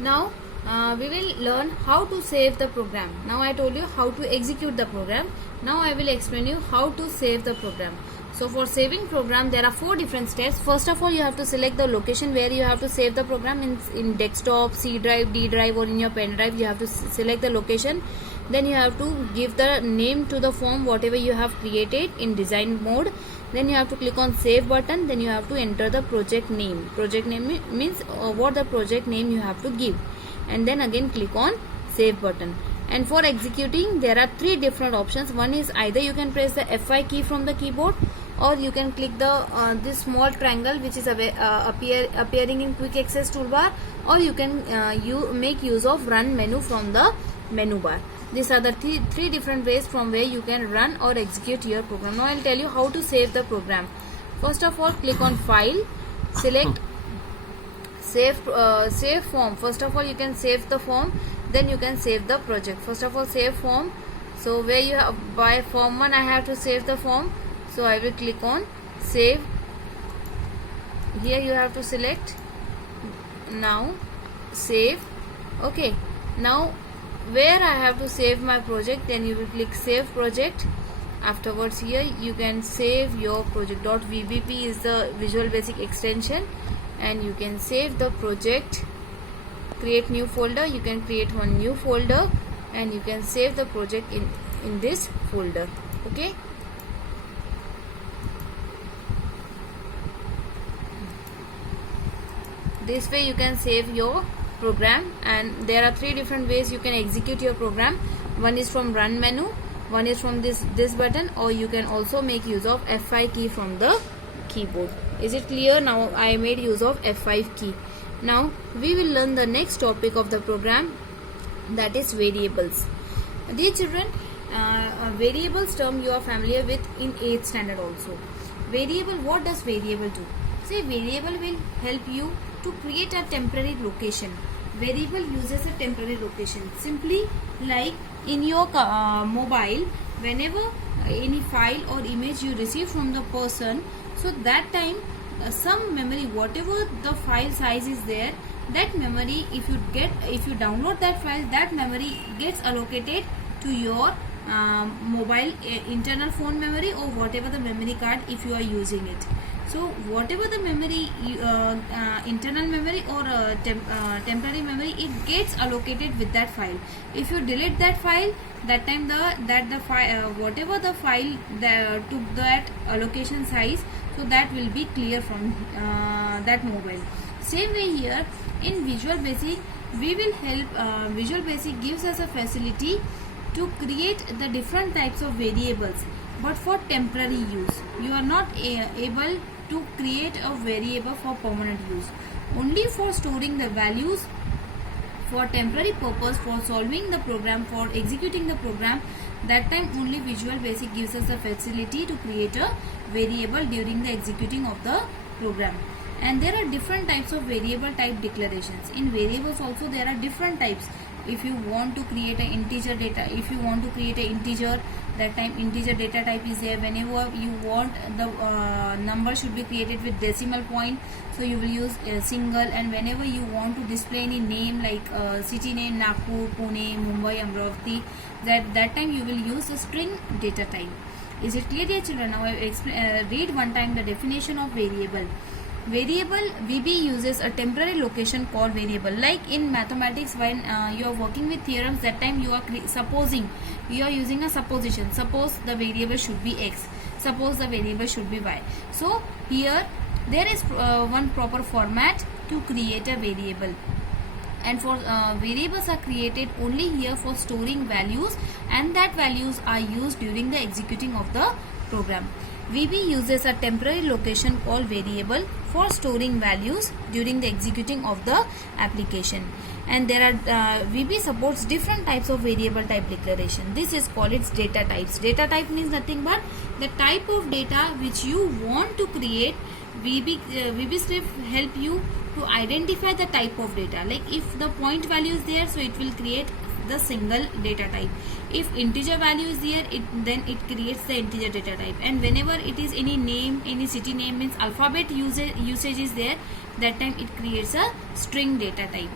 Now we will learn how to save the program. Now I told you how to execute the program. Now I will explain you how to save the program. So for saving program there are 4 different steps. First of all, you have to select the location where you have to save the program in desktop, C drive, D drive, or in your pen drive. You have to select the location. Then you have to give the name to the form whatever you have created in design mode. Then you have to click on save button. Then you have to enter the project name. Project name means what the project name you have to give, and then again click on save button. And for executing there are 3 different options. One is either you can press the F5 key from the keyboard, or you can click the this small triangle which is appearing in quick access toolbar, or you can make use of run menu from the menu bar. These are the three different ways from where you can run or execute your program. Now I'll tell you how to save the program. First of all, click on file, select save form. First of all, you can save the form, then you can save the project. First of all, save form. So where you have by form 1 I have to save the form, so I will click on save. Here you have to select now save. Okay, now where I have to save my project, then you will click save project. Afterwards here you can save your project. .vbp is the Visual Basic extension, and you can save the project. Create new folder, you can create one new folder, and you can save the project in this folder. Okay, this way you can save your program. And there are 3 different ways you can execute your program. One is from run menu, one is from this button, or you can also make use of F5 key from the keyboard. Is it clear? Now I made use of F5 key. Now we will learn the next topic of the program, that is variables. Dear children, variables term you are familiar with in 8th standard also. Variable, what does variable do? Say variable will help you to create a temporary location. Variable uses a temporary location. Simply like in your mobile, whenever any file or image you receive from the person, so that time some memory, whatever the file size is there, that memory, if you download that file, that memory gets allocated to your mobile internal phone memory, or whatever the memory card if you are using it. So whatever the memory, internal memory or temporary memory, it gets allocated with that file. If you delete that file, that time the file, whatever the file that took that allocation size, so that will be clear from that mobile. Same way here in Visual Basic, we will help. Visual Basic gives us a facility to create the different types of variables, but for temporary use. You are not able to create a variable for permanent use. Only for storing the values for temporary purpose, for solving the program, for executing the program, that time only Visual Basic gives us the facility to create a variable during the executing of the program. And there are different types of variable type declarations. In variables also there are different types. If you want to create an integer data, if you want to create an integer, that time integer data type is there. Whenever you want the number should be created with decimal point, so you will use a single. And whenever you want to display any name like city name Nagpur, Pune, Mumbai, Amravati, that time you will use a string data type. Is it clear, dear children? Now I read one time the definition of variable. Variable, VB uses a temporary location called variable. Like in mathematics, when you are working with theorems, that time you are supposing, you are using a supposition. Suppose the variable should be x, suppose the variable should be y. So here there is one proper format to create a variable. And for variables are created only here for storing values, and that values are used during the executing of the program. VB uses a temporary location called variable for storing values during the executing of the application. And there are VB supports different types of variable type declaration. This is called its data types. Data type means nothing but the type of data which you want to create. VB script help you to identify the type of data. Like if the point value is there, so it will create the single data type. If integer value is there, then it creates the integer data type. And whenever it is any name, any city name, means alphabet usage is there, that time it creates a string data type.